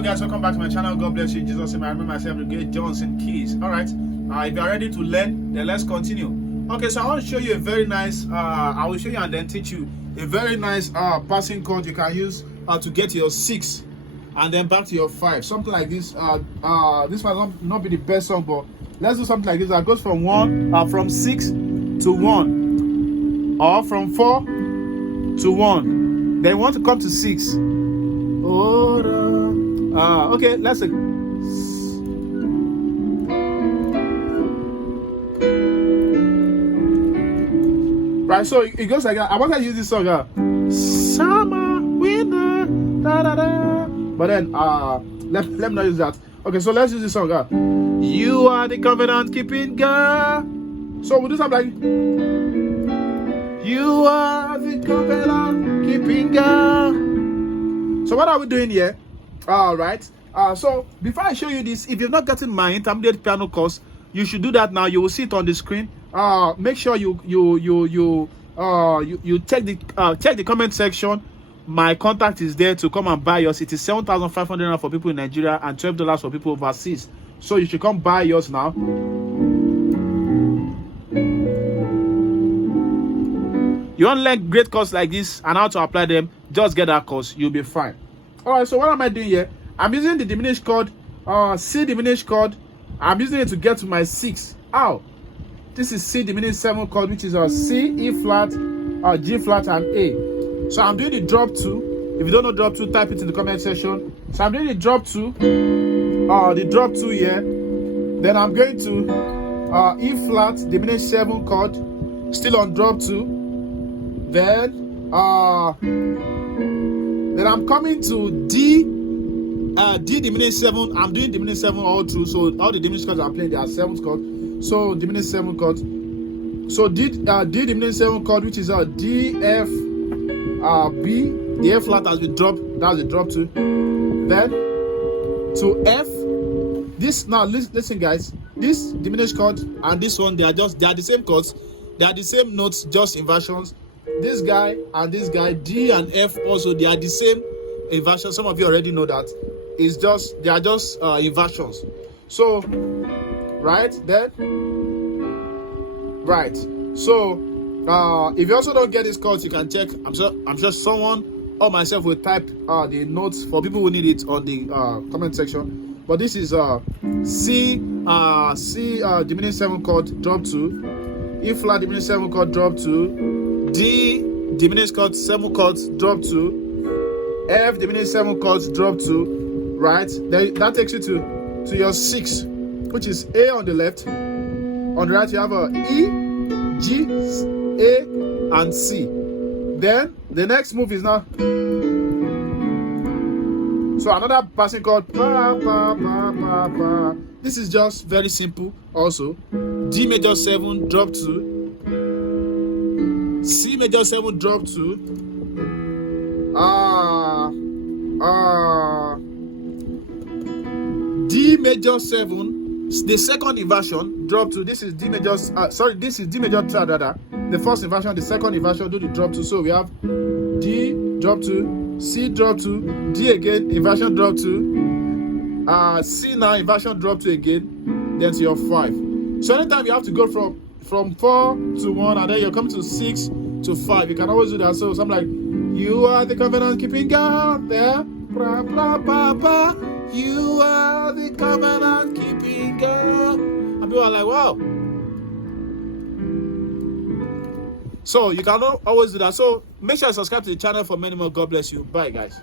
Hello guys, welcome back to my channel. God bless you. Jesus name. I remember myself the great Johnsonkeyz. All right, if you are ready to learn, then let's continue. Okay, so I want to show you a very nice I will show you and then teach you a very nice passing chord you can use to get your 6 and then back to your 5, something like this. This might not be the best song, but let's do something like this that goes from 6 to 1, or from 4 to 1. Then we want to come to 6. Okay, let's see. Right, so it goes like that. I want to use this song. Summer, winter, da da da. But then, let me not use that. Okay, so let's use this song. You are the covenant keeping God. So we'll do something like, you are the covenant keeping God. So what are we doing here? All right. So before I show you this, if you've not gotten my intermediate piano course, you should do that now. You will see it on the screen. Make sure you check the comment section. My contact is there to come and buy yours. It is 7,500 for people in Nigeria and $12 for people overseas. So you should come buy yours now. You want to learn great course like this and how to apply them, just get that course. You'll be fine. All right, so what am I doing here? I'm using the diminished chord, C diminished chord. I'm using it to get to my 6. Ow! This is C diminished 7 chord, which is a C, E flat, G flat, and A. So I'm doing the drop 2. If you don't know drop 2, type it in the comment section. So I'm doing the drop 2, here. Then I'm going to E flat diminished 7 chord, still on drop 2. Then I'm coming to D diminished 7. I'm doing diminished 7 all through. So all the diminished chords I'm playing, they are 7th chord. So diminished 7 chord. So D diminished 7 chord, which is a D, F, B. The F flat has been dropped. That's the drop 2. Then to F. This now listen guys. This diminished chord and this one, they are the same chords. They are the same notes, just inversions. This guy and this guy, D and F, also they are the same inversion. Some of you already know that. They are just inversions. So right then, right. So if you also don't get this chords, you can check. I'm sure someone or myself will type the notes for people who need it on the comment section. But this is C diminished 7 chord drop 2, E flat diminished 7 chord drop 2, D diminished chord 7 chords drop 2, F diminished 7 chords drop 2. Right, then that takes you to your 6, which is A on the left. On the right you have a E, G, A, and C. Then the next move is now. So another passing chord. Pa, pa, pa, pa, pa. This is just very simple. Also, D major 7 drop 2. C major 7 drop 2. D major 7, the second inversion, drop 2. This is D major. This is D major third rather. The first inversion, the second inversion, do the drop 2. So we have D drop 2, C drop 2, D again inversion drop 2, C now inversion drop 2 again, then to your 5. So anytime you have to go from 4 to 1 and then you're coming to 6 to 5, you can always do that. So something like, you are the covenant keeping God there. Blah, blah, blah, blah. You are the covenant keeping God. And people are like, wow. So you can always do that. So make sure you subscribe to the channel for many more. God bless you. Bye, guys.